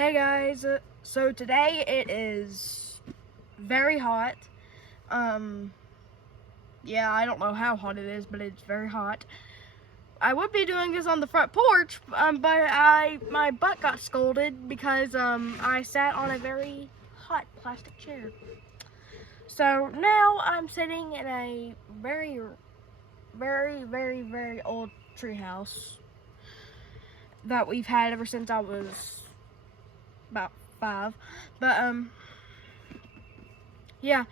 Hey guys, so today it is very hot. Yeah, I don't know how hot it is, but it's very hot. I would be doing this on the front porch, but my butt got scolded because I sat on a very hot plastic chair. So now I'm sitting in a very, very, very, very old treehouse that we've had ever since I was about 5. But yeah.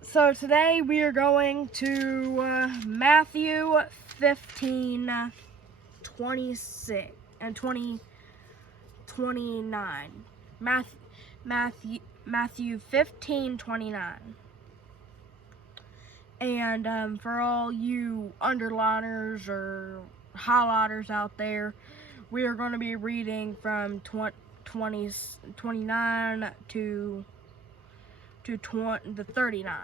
So today we are going to Matthew 15, 26 and 29. Matthew 15, 29. And for all you underliners or highlighters out there, we are going to be reading from 29 to the 39,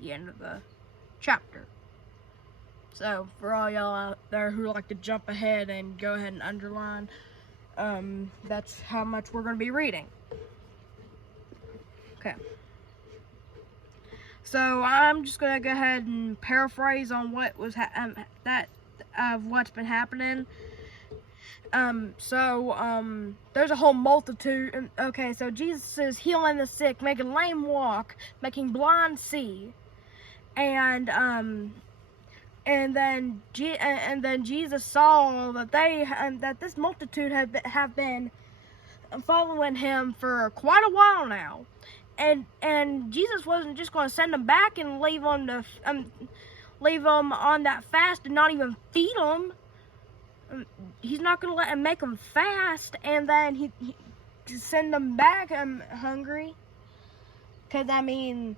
the end of the chapter. So for all y'all out there who like to jump ahead and go ahead and underline, that's how much we're going to be reading. Okay. So I'm just going to go ahead and paraphrase on what was what's been happening. There's a whole multitude. Okay, so Jesus is healing the sick, making lame walk, making blind see, and then Jesus saw that that this multitude have been following him for quite a while now, and Jesus wasn't just going to send them back and leave them on that fast and not even feed them. He's not going to let him make them fast and then he send them back hungry. Because, I mean,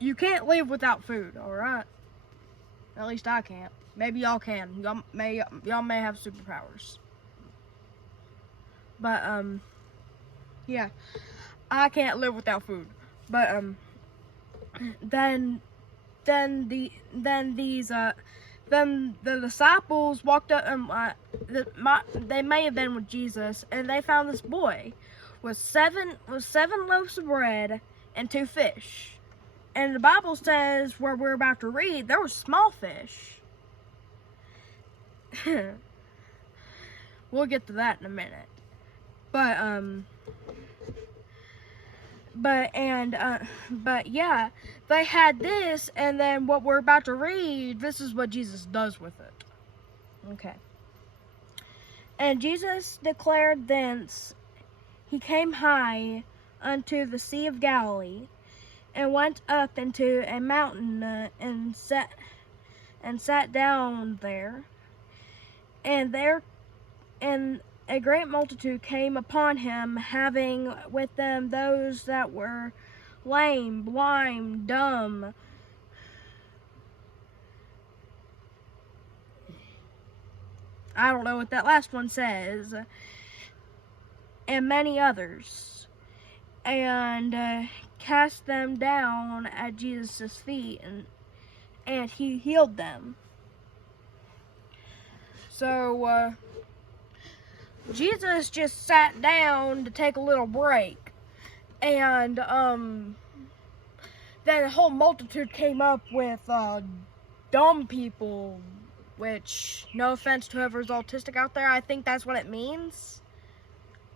you can't live without food, alright? At least I can't. Maybe y'all can. Y'all may have superpowers. But, yeah. I can't live without food. But, then the disciples walked up they may have been with Jesus, and they found this boy with seven loaves of bread and 2 fish. And the Bible says, where we're about to read, there were small fish. We'll get to that in a minute. But yeah, they had this, and then what we're about to read, this is what Jesus does with it. Okay. And Jesus declared thence, he came high unto the Sea of Galilee, and went up into a mountain, and sat down there. And a great multitude came upon him, having with them those that were lame, blind, dumb, I don't know what that last one says, and many others, and cast them down at Jesus' feet, and he healed them. So, Jesus just sat down to take a little break, and then the whole multitude came up with dumb people, which, no offense to whoever's autistic out there, I think that's what it means.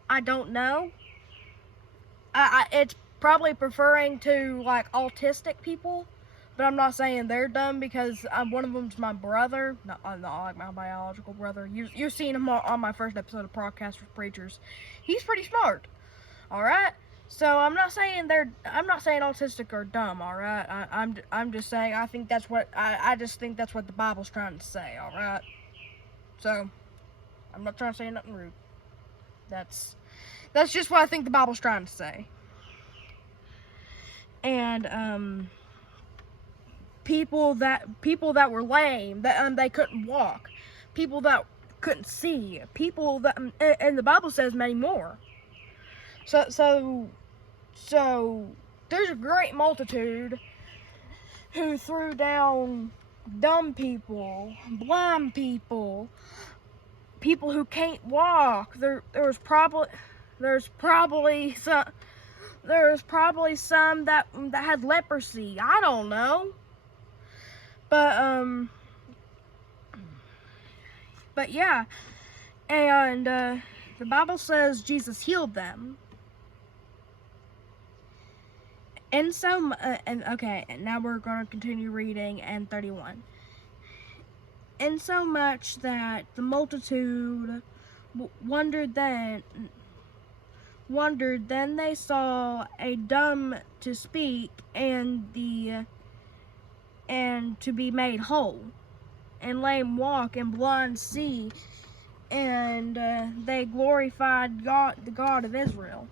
I don't know. It's probably preferring to like autistic people, but I'm not saying they're dumb, because one of them's my brother, not like my biological brother. You've seen him on my first episode of Podcasters Preachers. He's pretty smart, all right. So I'm not saying autistic or dumb, all right. I'm just saying I just think that's what the Bible's trying to say, all right. So I'm not trying to say nothing rude. That's just what I think the Bible's trying to say. And people that were lame, that they couldn't walk, people that couldn't see, people that, and the Bible says many more. So there's a great multitude who threw down dumb people, blind people, people who can't walk. There's probably some that had leprosy. I don't know. But yeah, and the Bible says Jesus healed them. And now we're going to continue reading in 31. And so much that the multitude wondered, then they saw a dumb to speak, and to be made whole, and lame walk, and blind see, and they glorified God, the God of Israel.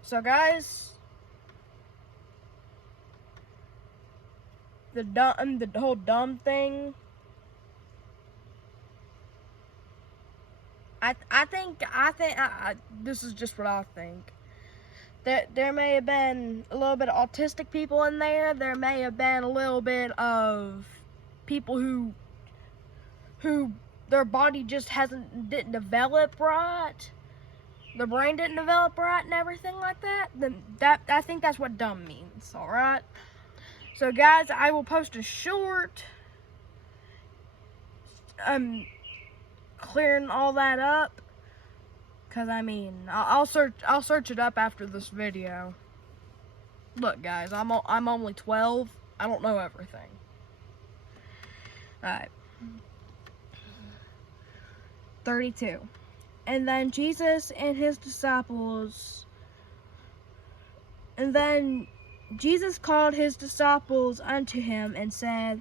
So guys, the whole dumb thing, I think this is just what I think. That there may have been a little bit of autistic people in there. There may have been a little bit of people who their body just didn't develop right. Their brain didn't develop right and everything like that. I think that's what dumb means, alright? So guys, I will post a short clearing all that up, because I mean, I'll search it up after this video. Look guys, I'm only 12. I don't know everything. Alright. 32. And then Jesus called his disciples unto him and said,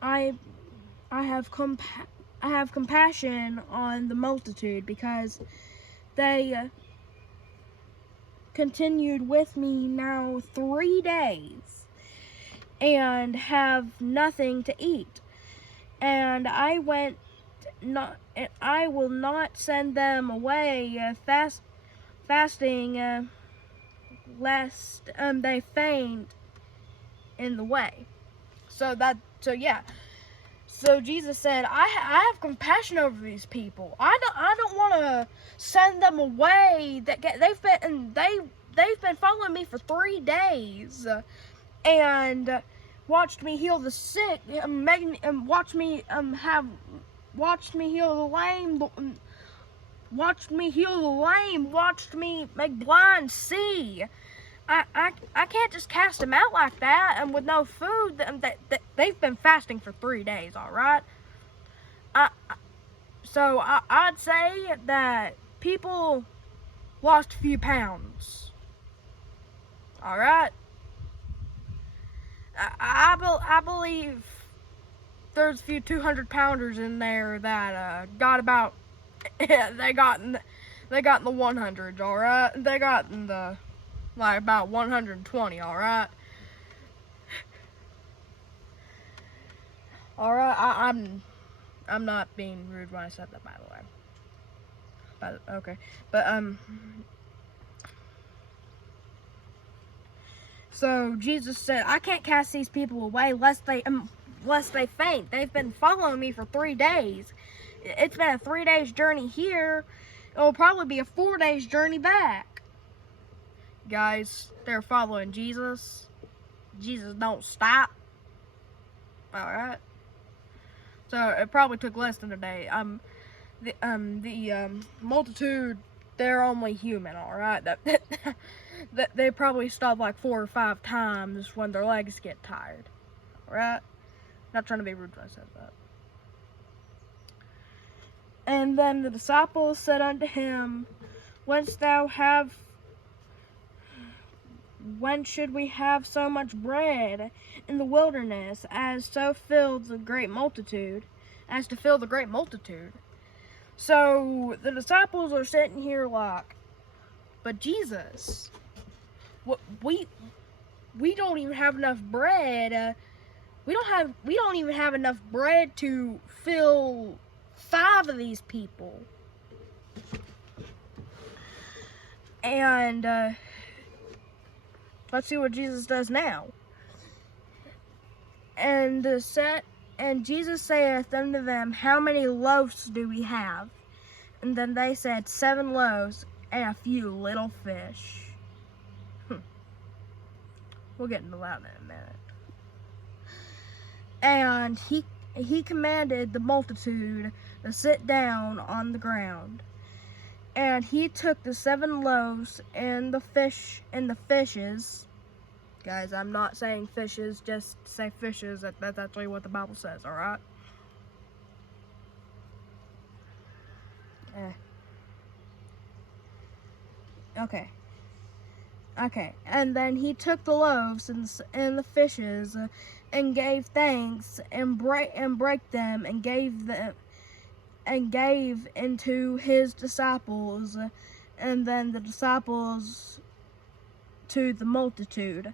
I have compassion on the multitude, because they continued with me now 3 days and have nothing to eat. And I will not send them away fasting, lest they faint in the way. So Jesus said, I have compassion over these people. I don't want to send them away. They've been following me for 3 days, and watched me heal the sick, watched me heal the lame, watched me make blind see. I can't just cast them out like that and with no food. They've been fasting for 3 days, all right? So I'd say that people lost a few pounds, all right? I believe there's a few 200-pounders in there that got about they got in the 100s, all right? They got in the about 120, all right? All right, I'm not being rude when I said that, by the way. So Jesus said, I can't cast these people away lest they faint. They've been following me for 3 days. It's been a 3 days journey here. It'll probably be a 4 days journey back. Guys, they're following Jesus. Jesus don't stop. Alright. So it probably took less than a day. The multitude, they're only human, alright? They probably stop like 4 or 5 times when their legs get tired. Alright? Not trying to be rude when I said that. And then the disciples said unto him, When should we have so much bread in the wilderness as to fill the great multitude? So the disciples are sitting here like, but Jesus, we don't even have enough bread. We don't even have enough bread to fill 5 of these people. And let's see what Jesus does now. and Jesus saith unto them, How many loaves do we have? And then they said, 7 loaves and a few little fish. We'll get into that in a minute. And he commanded the multitude to sit down on the ground. And he took the 7 loaves and the fishes. Guys, I'm not saying fishes, just say fishes. That's actually what the Bible says, alright? Okay. And then he took the loaves and the fishes and gave thanks and break them and gave into his disciples, and then the disciples to the multitude.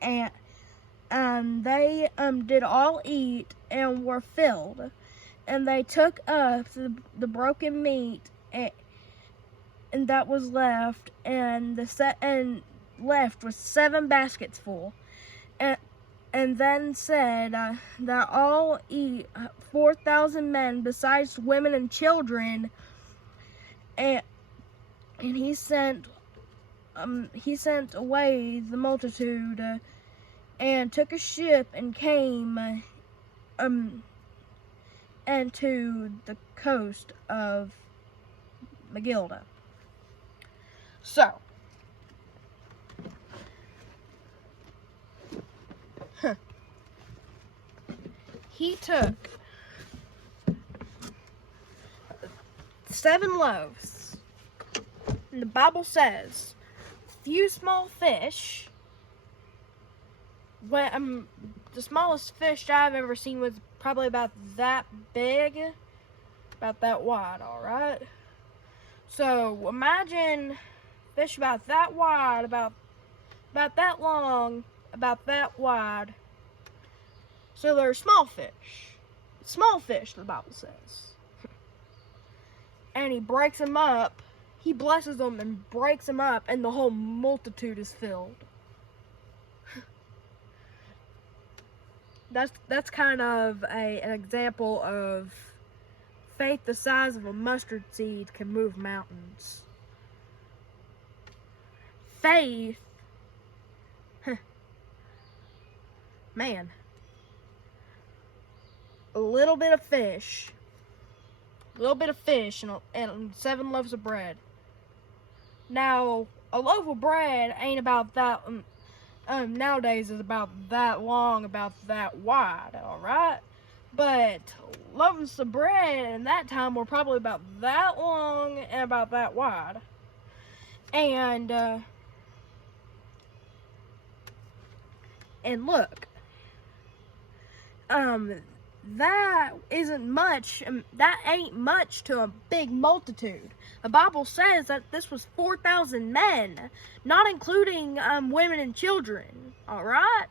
And they did all eat and were filled. And they took up the broken meat and that was left, and left with 7 baskets full. And then said that all eat 4,000 men, besides women and children. And he sent away the multitude, and took a ship and came and to the coast of Magilda. So, he took 7 loaves, and the Bible says, few small fish. When the smallest fish I've ever seen was probably about that big, about that wide, alright? So, imagine fish about that wide, about that long, about that wide. So they're small fish. Small fish, the Bible says. And he breaks them up. He blesses them and breaks them up, and the whole multitude is filled. That's kind of an example of faith the size of a mustard seed can move mountains. Faith, man, a little bit of fish and 7 loaves of bread. Now, a loaf of bread ain't about that, nowadays is about that long, about that wide, alright? But loaves of bread in that time were probably about that long and about that wide. And look, that isn't much, that ain't much to a big multitude. The Bible says that this was 4,000 men, not including women and children, alright?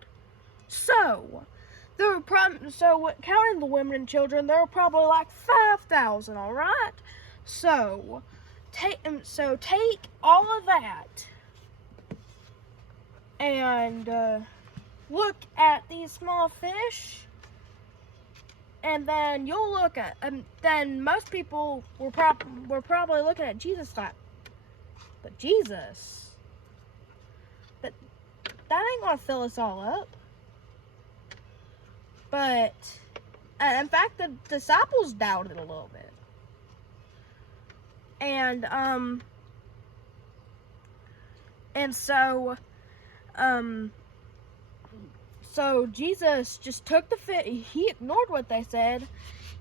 So, counting the women and children, there were probably like 5,000, alright? So, take all of that and look at these small fish, and then you'll look at, then most people were probably looking at Jesus like, but Jesus, that ain't gonna fill us all up. But in fact, the disciples doubted a little bit, and so Jesus just took the fish. He ignored what they said.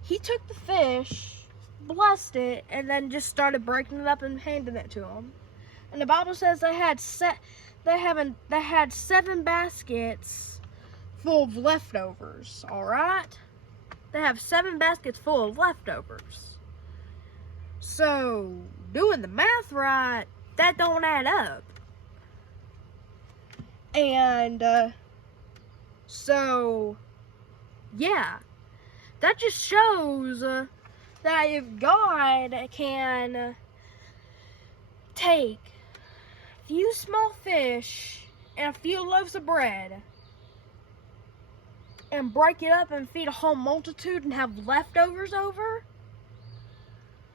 He took the fish, blessed it, and then just started breaking it up and handing it to them. And the Bible says they had 7 baskets full of leftovers. All right, they have 7 baskets full of leftovers. So doing the math right, that don't add up. And so, yeah, that just shows that if God can take a few small fish and a few loaves of bread and break it up and feed a whole multitude and have leftovers over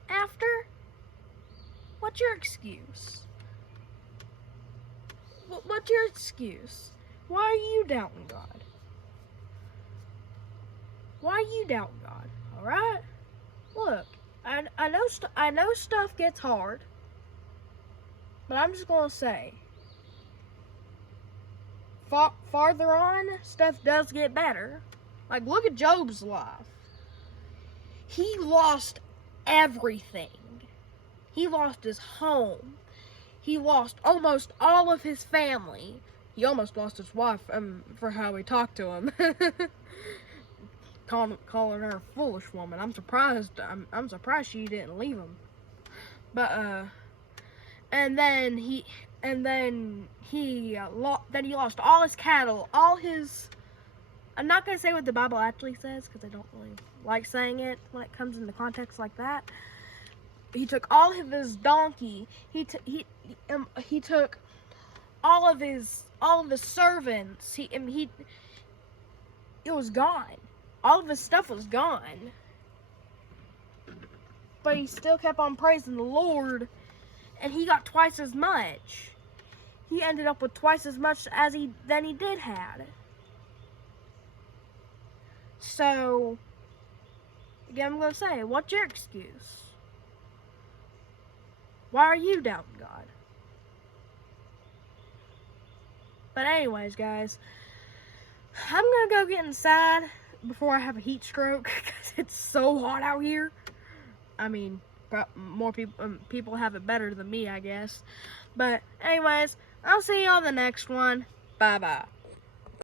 after? What's your excuse? What's your excuse? Why are you doubting God? Why are you doubting God? All right? Look, I know stuff gets hard, but I'm just gonna say, farther on, stuff does get better. Like, look at Job's life. He lost everything. He lost his home. He lost almost all of his family. He almost lost his wife for how he talked to him. calling her a foolish woman. I'm surprised. I'm surprised she didn't leave him. But and then he lost all his cattle, all his. I'm not gonna say what the Bible actually says because I don't really like saying it when it comes into context like that. He took all of his donkey. He took all of his servants. It was gone. All of his stuff was gone. But he still kept on praising the Lord, and he got twice as much. He ended up with twice as much than he did had. So, again, I'm gonna say, what's your excuse? Why are you doubting God? But anyways, guys, I'm gonna go get inside before I have a heat stroke because it's so hot out here. I mean, more people have it better than me, I guess. But anyways, I'll see you on the next one. Bye-bye.